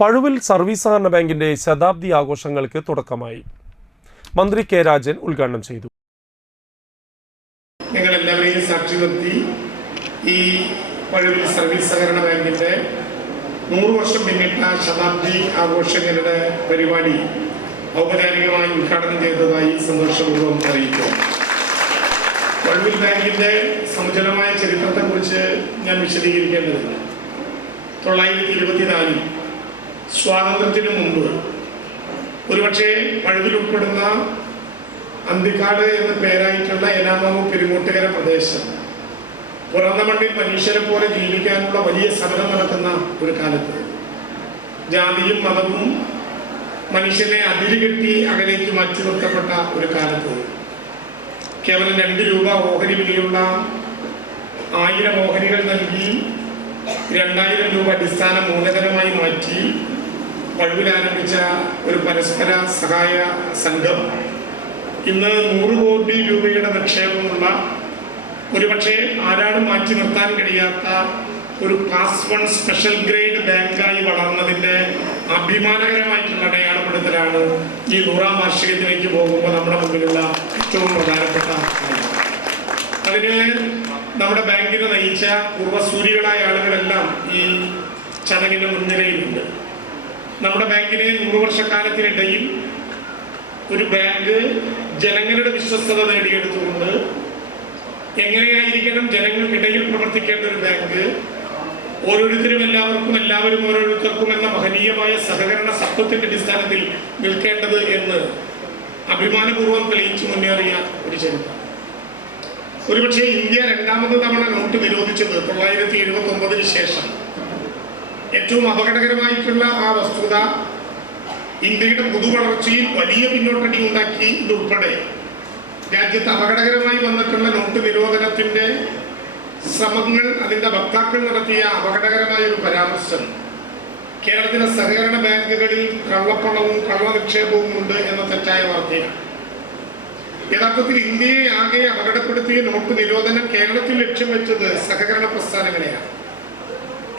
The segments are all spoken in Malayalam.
പഴുവിൽ സർവീസ് സഹകരണ ബാങ്കിന്റെ ശതാബ്ദി ആഘോഷങ്ങൾക്ക് തുടക്കമായി. മന്ത്രി കെ രാജൻ ഉദ്ഘാടനം ചെയ്തു. ഞങ്ങളെല്ലാവരെയും സാക്ഷി നിർത്തി ഈ പഴുവിൽ സർവീസ് സഹകരണ ബാങ്കിന്റെ 100 വർഷം പിന്നിട്ട ശതാബ്ദി ആഘോഷങ്ങളുടെ പരിപാടി ഔപചാരികമായി ഉദ്ഘാടനം ചെയ്തതായി സന്തോഷപൂർവ്വം അറിയിക്കുന്നു. പഴുവിൽ ബാങ്കിന്റെ സമുചലമായ ചരിത്രത്തെക്കുറിച്ച് ഞാൻ വിശദീകരിക്കേണ്ടതില്ല. 924 സ്വാതന്ത്ര്യത്തിന് മുമ്പ് ഒരുപക്ഷെ പഴുവിൽ ഉൾപ്പെടുന്ന അന്തിക്കാട് എന്ന പേരായിട്ടുള്ള ഏനാമാവ് പെരുങ്ങോട്ടുകര പ്രദേശം പുറന്ന മണ്ണിൽ മനുഷ്യരെ പോലെ ജീവിക്കാനുള്ള വലിയ സമരം നടക്കുന്ന ഒരു കാലത്ത് ജാതിയും മതവും മനുഷ്യനെ അതിരുകെട്ടി അകലേക്ക് മാറ്റി നിർത്തപ്പെട്ട ഒരു കാലത്ത് കേവലം 2 രൂപ ഓഹരി വിലയുള്ള 1000 ഓഹരികൾ നൽകി 2000 രൂപ അടിസ്ഥാന മൂലധനമായി മാറ്റി പഴുവിൽ ആരംഭിച്ച ഒരു പരസ്പര സഹായ സംഘം ഇന്ന് 100 കോടി രൂപയുടെ നിക്ഷേപമുള്ള ഒരുപക്ഷെ ആരാടും മാറ്റി നിർത്താൻ കഴിയാത്ത ഒരു ക്ലാസ് 1 സ്പെഷ്യൽ ഗ്രേഡ് ബാങ്കായി വളർന്നതിൻ്റെ അഭിമാനകരമായിട്ടുള്ള അടയാളപ്പെടുത്തലാണ് ഈ 100ാം വാർഷികത്തിലേക്ക് പോകുമ്പോൾ നമ്മുടെ മുമ്പിലുള്ള ഏറ്റവും പ്രധാനപ്പെട്ട കാര്യം. അതിന് നമ്മുടെ ബാങ്കിനെ നയിച്ച പൂർവ്വസൂരികളായ ആളുകളെല്ലാം ഈ ചടങ്ങിന് മുൻനിരയിലുണ്ട്. നമ്മുടെ ബാങ്കിനെ 100 വർഷക്കാലത്തിനിടയിൽ ഒരു ബാങ്ക് ജനങ്ങളുടെ വിശ്വസ്തത നേടിയെടുത്തുകൊണ്ട് എങ്ങനെയായിരിക്കണം ജനങ്ങൾക്കിടയിൽ പ്രവർത്തിക്കേണ്ട ഒരു ബാങ്ക്, ഓരോരുത്തരും എല്ലാവരും ഓരോരുത്തർക്കും എന്ന മഹനീയമായ സഹകരണ തത്വത്തിന്റെ അടിസ്ഥാനത്തിൽ നിൽക്കേണ്ടത് എന്ന് അഭിമാനപൂർവ്വം തെളിയിച്ചു മുന്നേറിയ ഒരു ചരിത്രം. ഒരുപക്ഷെ ഇന്ത്യ 2ാമത് തവണ നോട്ട് നിരോധിച്ചത് 979 ശേഷം ഏറ്റവും അപകടകരമായിട്ടുള്ള ആ വസ്തുത ഇന്ത്യയുടെ പൊതുവളർച്ചയിൽ വലിയ പിന്നോട്ടടി ഉണ്ടാക്കി. ഇതുൾപ്പെടെ രാജ്യത്ത് അപകടകരമായി വന്നിട്ടുള്ള നോട്ട് നിരോധനത്തിന്റെ ശ്രമങ്ങൾ, അതിന്റെ വക്താക്കൾ നടത്തിയ അപകടകരമായ ഒരു പരാമർശം കേരളത്തിലെ സഹകരണ ബാങ്കുകളിൽ കള്ളപ്പണവും കള്ളനിക്ഷേപവും ഉണ്ട് എന്ന തെറ്റായ വാർത്തയാണ്. യഥാർത്ഥത്തിൽ ഇന്ത്യയെ ആകെ അപകടപ്പെടുത്തിയ നോട്ട് നിരോധനം കേരളത്തിൽ ലക്ഷ്യം വെച്ചത് സഹകരണ പ്രസ്ഥാനങ്ങളെയാണ്.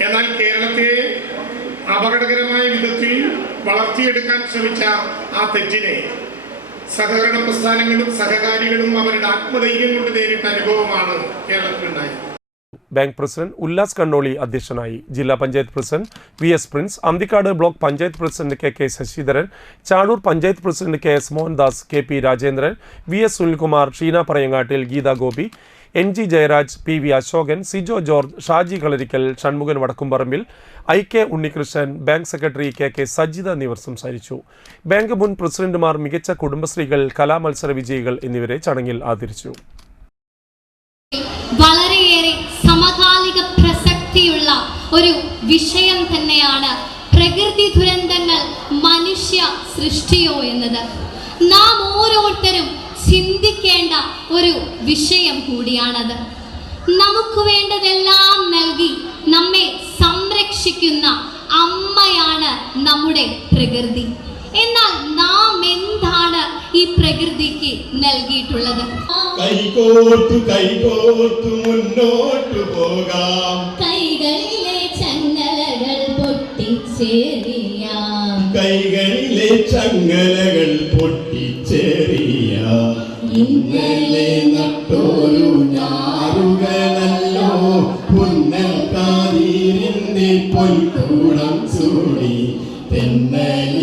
എന്നാൽ കേരളത്തെ അപകടകരമായ വിധത്തിൽ വളർത്തിയെടുക്കാൻ ശ്രമിച്ച ആ തെറ്റിനെ സഹകരണ പ്രസ്ഥാനങ്ങളും സഹകാരികളും അവരുടെ ആത്മധൈര്യം കൊണ്ട് നേരിട്ട അനുഭവമാണ് കേരളത്തിലുണ്ടായത്. ബാങ്ക് പ്രസിഡന്റ് ഉല്ലാസ് കണ്ണോളി അധ്യക്ഷനായി. ജില്ലാ panchayat president VS Prince, Anthikkad block panchayat president KK Sasidharan, Chadur panchayat president KS Mohandas, KP Rajendran, VS Sunilkumar, Sheena Parayangattil, Geetha Gopi, NG Jayaraj, PV Ashokan, Sijo George, Shaji Kalarikkal, Shanmukhan Vadakkumparambil, IK Unnikrishnan, bank secretary KK Sajitha എന്നിവർ സംസാരിച്ചു. ബാങ്ക് മുൻ പ്രസിഡന്റുമാർ, മികച്ച കുടുംബശ്രീകൾ, കലാമത്സര വിജയികൾ എന്നിവരെ ചടങ്ങിൽ ആദരിച്ചു. വളരെയേറെ സമകാലിക പ്രസക്തിയുള്ള ഒരു വിഷയം തന്നെയാണ് പ്രകൃതി ദുരന്തങ്ങൾ മനുഷ്യ സൃഷ്ടിയോ എന്നത്. നാം ഓരോരുത്തരും ചിന്തിക്കേണ്ട ഒരു വിഷയം കൂടിയാണത്. നമുക്ക് വേണ്ടതെല്ലാം നൽകി നമ്മെ സംരക്ഷിക്കുന്ന അമ്മയാണ് നമ്മുടെ പ്രകൃതി. എന്നാൽ നാം എന്താണ് ഈ പ്രകൃതിക്ക് നൽകിയിട്ടുള്ളത്? കൈകോർത്തു മുന്നോട്ടു പോകാം, കൈകളിലെ ചങ്ങലകൾ പൊട്ടിച്ചേറിയാം, കൈകളിലെ ചങ്ങലകൾ പൊട്ടിച്ചേറിയാം. ഇന്നലെ നട്ടോരു ഞാറുകളല്ലോ പുന്നൽ കാതിരിന്റെ പൊൽക്കൂടം ചൂടി തെന്നലിനാലോലമാലോല